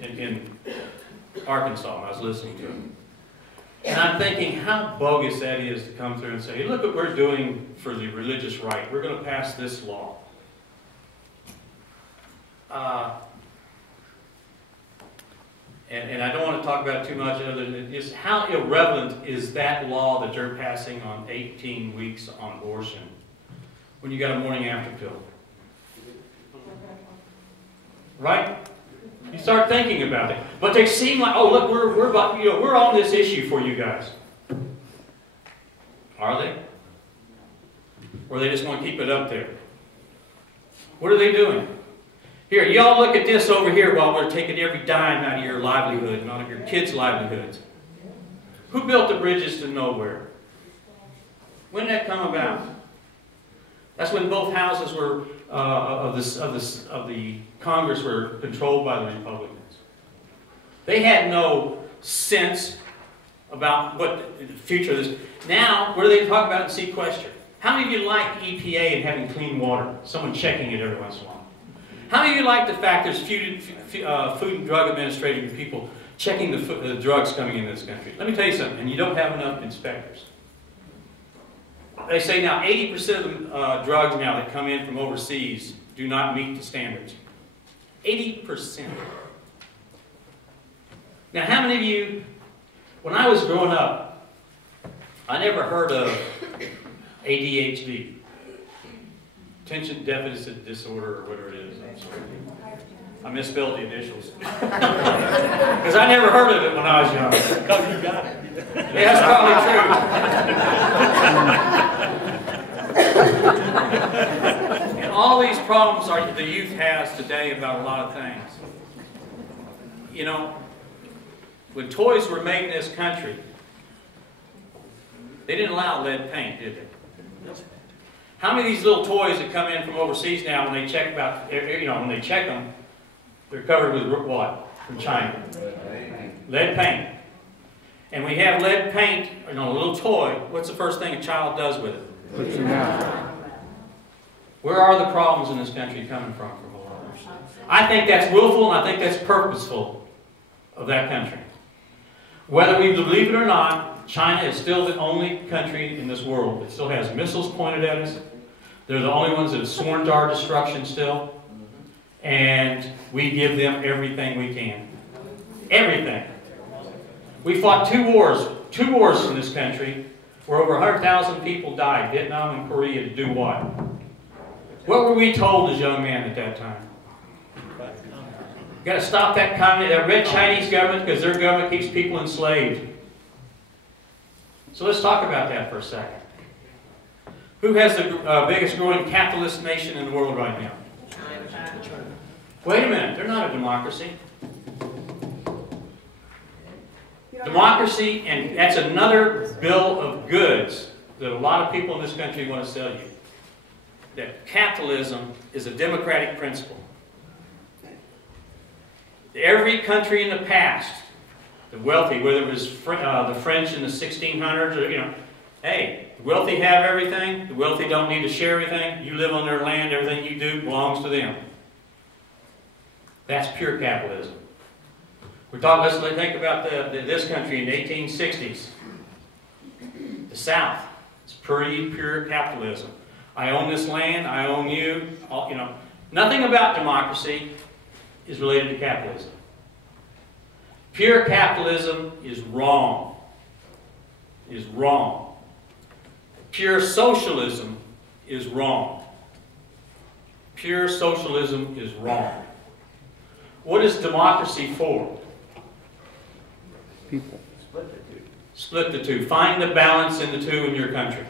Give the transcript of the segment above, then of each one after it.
in Arkansas, and I was listening to him. And I'm thinking how bogus that is to come through and say, hey, look what we're doing for the religious right. We're going to pass this law. And I don't want to talk about it too much other than just how irrelevant is that law that they're passing on 18 weeks on abortion when you got a morning after pill. Right? You start thinking about it. But they seem like, oh look, we're on this issue for you guys. Are they? Or they just want to keep it up there? What are they doing? Here, y'all look at this over here while we're taking every dime out of your livelihood and out of your kids' livelihoods. Who built the bridges to nowhere? When did that come about? That's when both houses were of the Congress were controlled by the Republicans. They had no sense about what the future of this. Now, what do they talk about in sequester? How many of you like EPA and having clean water? Someone checking it every once in a while. How many of you like the fact there's Food and Drug Administrative people checking the drugs coming into this country? Let me tell you something, and you don't have enough inspectors. They say now 80% of the drugs now that come in from overseas do not meet the standards. 80%. Now how many of you, when I was growing up, I never heard of ADHD. Attention Deficit Disorder, or whatever it is. I'm sorry. I misspelled the initials. Because I never heard of it when I was young. You got it. Yeah, that's probably true. And all these problems the youth has today about a lot of things. You know, when toys were made in this country, they didn't allow lead paint, did they? How many of these little toys that come in from overseas now, when they check when they check them, they're covered with what? From China. Lead paint. And we have lead paint in a little toy. What's the first thing a child does with it? Puts it out. Where are the problems in this country coming from? I think that's willful and I think that's purposeful of that country. Whether we believe it or not, China is still the only country in this world that still has missiles pointed at us. They're the only ones that have sworn to our destruction still. And we give them everything we can. Everything. We fought two wars in this country where over 100,000 people died, Vietnam and Korea, to do what? What were we told as young men at that time? You've got to stop that red Chinese government because their government keeps people enslaved. So let's talk about that for a second. Who has the biggest growing capitalist nation in the world right now? China. Wait a minute, they're not a democracy. Democracy, and that's another bill of goods that a lot of people in this country want to sell you. That capitalism is a democratic principle. Every country in the past, the wealthy, whether it was the French in the 1600s, or, hey, the wealthy have everything, the wealthy don't need to share everything, you live on their land, everything you do belongs to them. That's pure capitalism. Let's think about this country in the 1860s. The South, it's pretty pure capitalism. I own this land, I own you, nothing about democracy is related to capitalism. Pure capitalism is wrong. Is wrong. Pure socialism is wrong. Pure socialism is wrong. What is democracy for? People. Split the two. Split the two. Find the balance in the two in your country.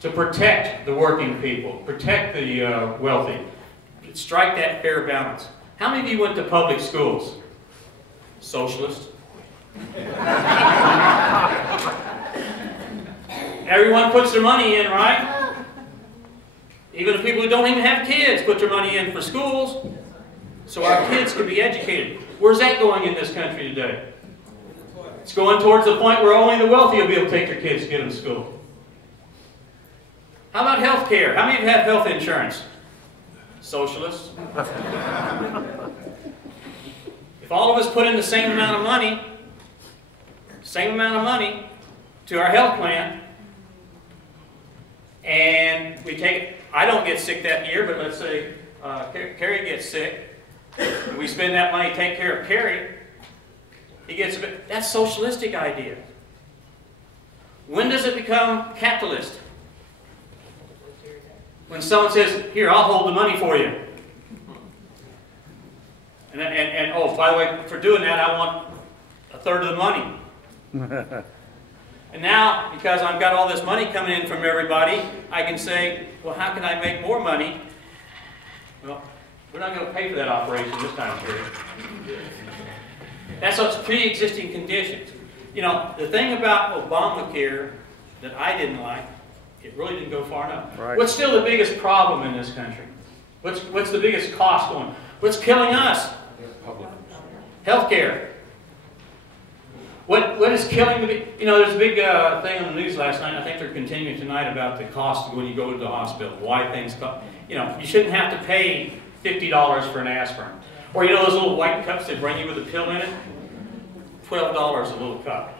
To protect the working people, protect the wealthy. Strike that fair balance. How many of you went to public schools? Socialist. Everyone puts their money in, right? Even the people who don't even have kids put their money in for schools so our kids can be educated. Where's that going in this country today? It's going towards the point where only the wealthy will be able to take their kids to get them to school. How about health care? How many of you have health insurance? Socialists. If all of us put in the same amount of money to our health plan, and we take, I don't get sick that year, but let's say Carrie gets sick, and we spend that money to take care of Carrie, he gets a bit, that's socialistic idea. When does it become capitalist? When someone says, here, I'll hold the money for you. And oh, by the way, for doing that, I want a third of the money. And now, because I've got all this money coming in from everybody, I can say, well, how can I make more money? Well, we're not going to pay for that operation this time period. That's what's pre-existing conditions. You know, the thing about Obamacare that I didn't like, it really didn't go far enough. Right. What's still the biggest problem in this country? What's the biggest cost going? What's killing us? Healthcare. What is killing the... You know, there's a big thing on the news last night, I think they're continuing tonight, about the cost when you go to the hospital, why things cost. You know, you shouldn't have to pay $50 for an aspirin. Or you know those little white cups they bring you with a pill in it? $12 a little cup.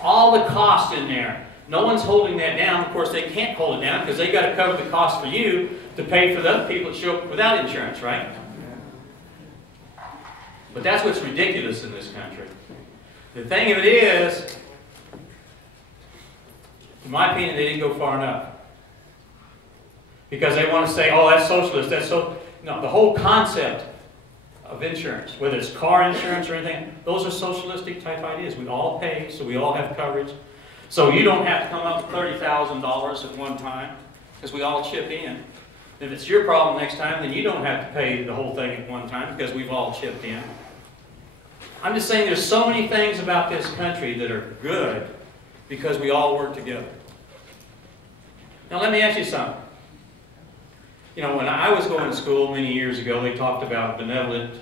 All the cost in there. No one's holding that down. Of course, they can't hold it down because they got to cover the cost for you to pay for the other people that show up without insurance, right? But that's what's ridiculous in this country. The thing of it is, in my opinion, they didn't go far enough. Because they want to say, oh, that's socialist, that's so... No, the whole concept of insurance, whether it's car insurance or anything, those are socialistic type ideas. We all pay, so we all have coverage. So you don't have to come up with $30,000 at one time, because we all chip in. If it's your problem next time, then you don't have to pay the whole thing at one time, because we've all chipped in. I'm just saying there's so many things about this country that are good because we all work together. Now let me ask you something. You know, when I was going to school many years ago, they talked about benevolent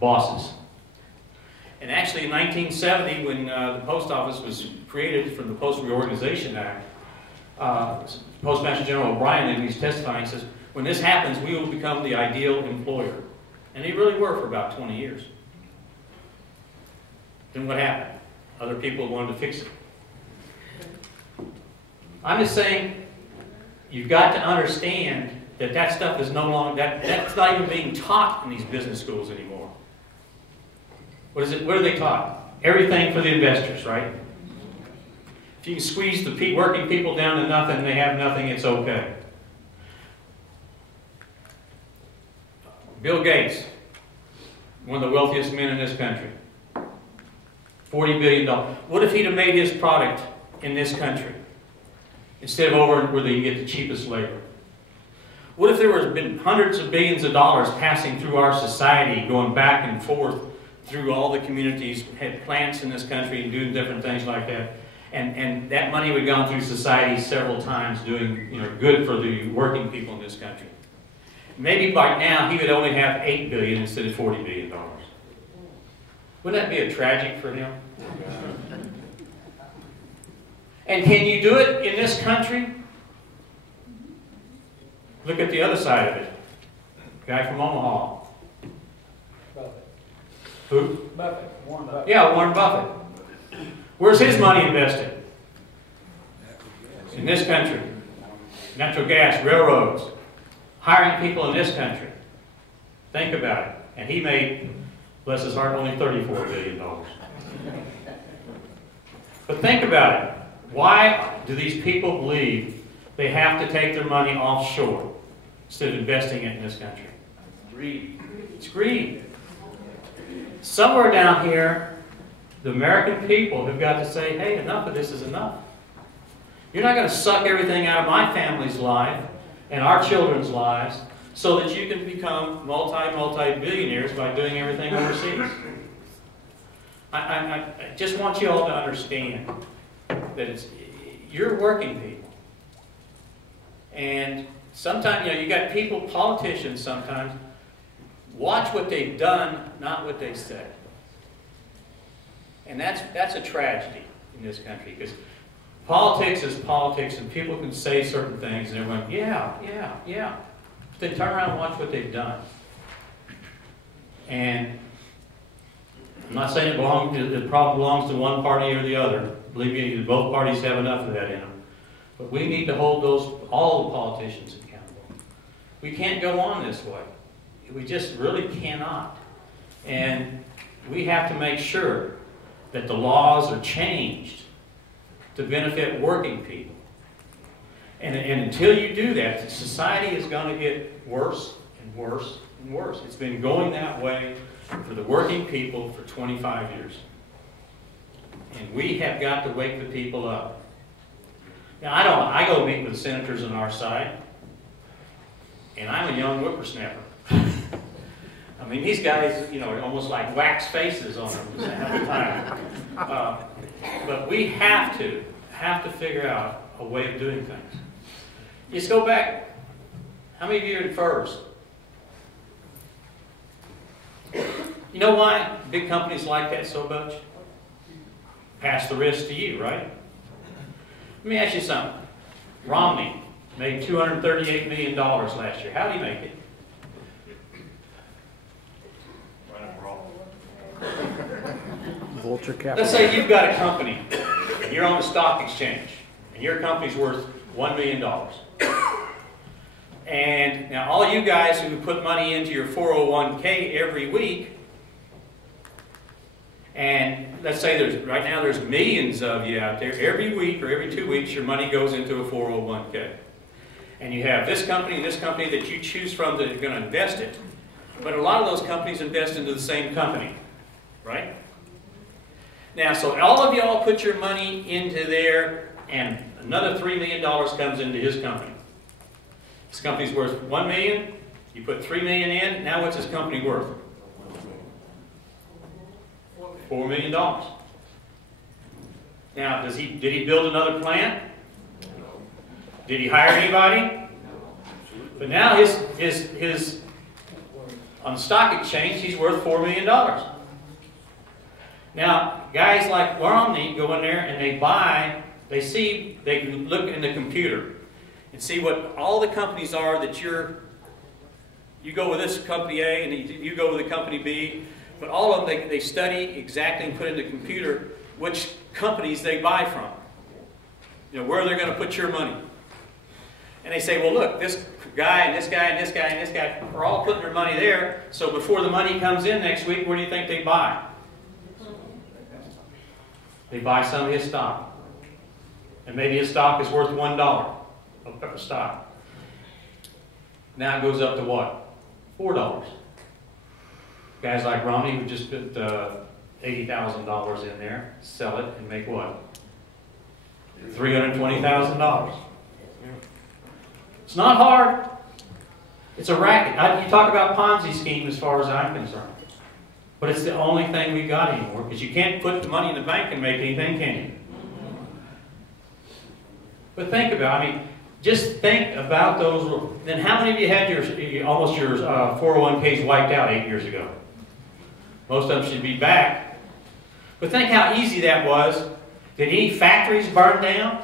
bosses. And actually in 1970, when the post office was created from the Postal Reorganization Act, Postmaster General O'Brien, and he's testifying, says, when this happens, we will become the ideal employer. And they really were for about 20 years. Then what happened? Other people wanted to fix it. I'm just saying, you've got to understand that that stuff is no longer, that's not even being taught in these business schools anymore. What is it? What are they taught? Everything for the investors, right? If you can squeeze the working people down to nothing and they have nothing, it's okay. Bill Gates, one of the wealthiest men in this country. $40 billion. What if he'd have made his product in this country instead of over where they can get the cheapest labor? What if there had been hundreds of billions of dollars passing through our society, going back and forth through all the communities, had plants in this country and doing different things like that, and that money would have gone through society several times doing, you know, good for the working people in this country? Maybe by now he would only have $8 billion instead of $40 billion. Wouldn't that be a tragic for him? And can you do it in this country? Look at the other side of it. Guy from Omaha. Buffett. Who? Buffett. Warren Buffett. Yeah, Warren Buffett. Where's his money invested? In this country. Natural gas, railroads, hiring people in this country. Think about it. And he made, bless his heart, only $34 billion. But think about it. Why do these people believe they have to take their money offshore instead of investing it in this country? Greed. It's greed. Somewhere down here, the American people have got to say, hey, enough of this is enough. You're not going to suck everything out of my family's life and our children's lives so that you can become multi-billionaires by doing everything overseas. I just want you all to understand that you're working people. And sometimes, you know, you got people, politicians sometimes, watch what they've done, not what they said. And that's a tragedy in this country, because politics is politics, and people can say certain things, and they're going, yeah. But they turn around and watch what they've done. And I'm not saying the problem belongs to one party or the other. Believe me, both parties have enough of that in them. But we need to hold all the politicians accountable. We can't go on this way. We just really cannot. And we have to make sure that the laws are changed to benefit working people. And until you do that, society is going to get worse and worse and worse. It's been going that way for the working people for 25 years. And we have got to wake the people up. Now, I go meet with the senators on our side, and I'm a young whippersnapper. I mean, these guys, you know, are almost like wax faces on them half the time. But we have to figure out a way of doing things. Just go back. How many of you are in FERS? You know why big companies like that so much? Pass the risk to you, right? Let me ask you something. Romney made $238 million last year. How did he make it? Vulture capital. Let's say you've got a company, and you're on the stock exchange, and your company's worth $1 million. And now all you guys who put money into your 401k every week, and let's say right now there's millions of you out there, every week or every 2 weeks your money goes into a 401k. And you have this company and this company that you choose from that you're going to invest in. But a lot of those companies invest into the same company, right? Now, so all of y'all put your money into there, and another $3 million comes into his company. His company's worth $1 million. You put $3 million in. Now, what's his company worth? $4 million. Now, did he build another plant? Did he hire anybody? But now his on the stock exchange, he's worth $4 million. Now, guys like Romney go in there and they can look in the computer and see what all the companies are that you go with this company A and you go with the company B, but all of them they study exactly and put in the computer which companies they buy from. You know, where they're going to put your money. And they say, well, look, this guy and this guy and this guy and this guy are all putting their money there, so before the money comes in next week, where do you think they buy? They buy some of his stock. And maybe his stock is worth $1 of stock. Now it goes up to what? $4. Guys like Romney who just put $80,000 in there, sell it, and make what? $320,000. It's not hard. It's a racket. You talk about Ponzi scheme as far as I'm concerned. But it's the only thing we got anymore, because you can't put the money in the bank and make anything, can you? But think about, just think about those. Then how many of you had your 401ks wiped out 8 years ago? Most of them should be back. But think how easy that was. Did any factories burn down?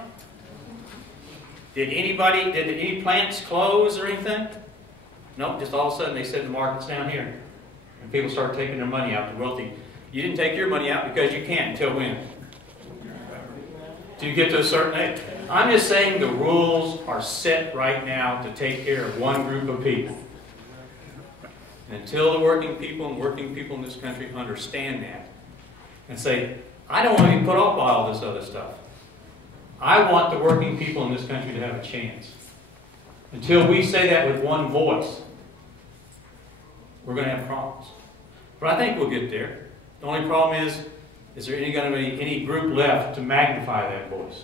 Did any plants close or anything? No, just all of a sudden they said the market's down here. And people start taking their money out, the wealthy. You didn't take your money out because you can't until when? Till you get to a certain age. I'm just saying the rules are set right now to take care of one group of people. And until the working people in this country understand that and say, I don't want to be put off by all this other stuff. I want the working people in this country to have a chance. Until we say that with one voice, we're going to have problems. But I think we'll get there. The only problem is there going to be any group left to magnify that voice?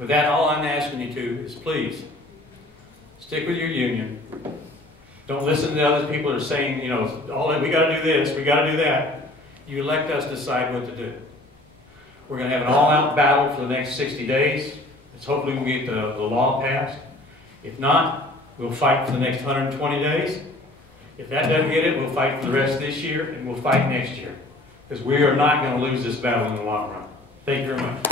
With that, all I'm asking you to is please, stick with your union. Don't listen to other people that are saying, you know, we got to do this, we got to do that. You elect us to decide what to do. We're going to have an all-out battle for the next 60 days. Hopefully we'll get the law passed. If not, we'll fight for the next 120 days. If that doesn't get it, we'll fight for the rest of this year, and we'll fight next year. Because we are not going to lose this battle in the long run. Thank you very much.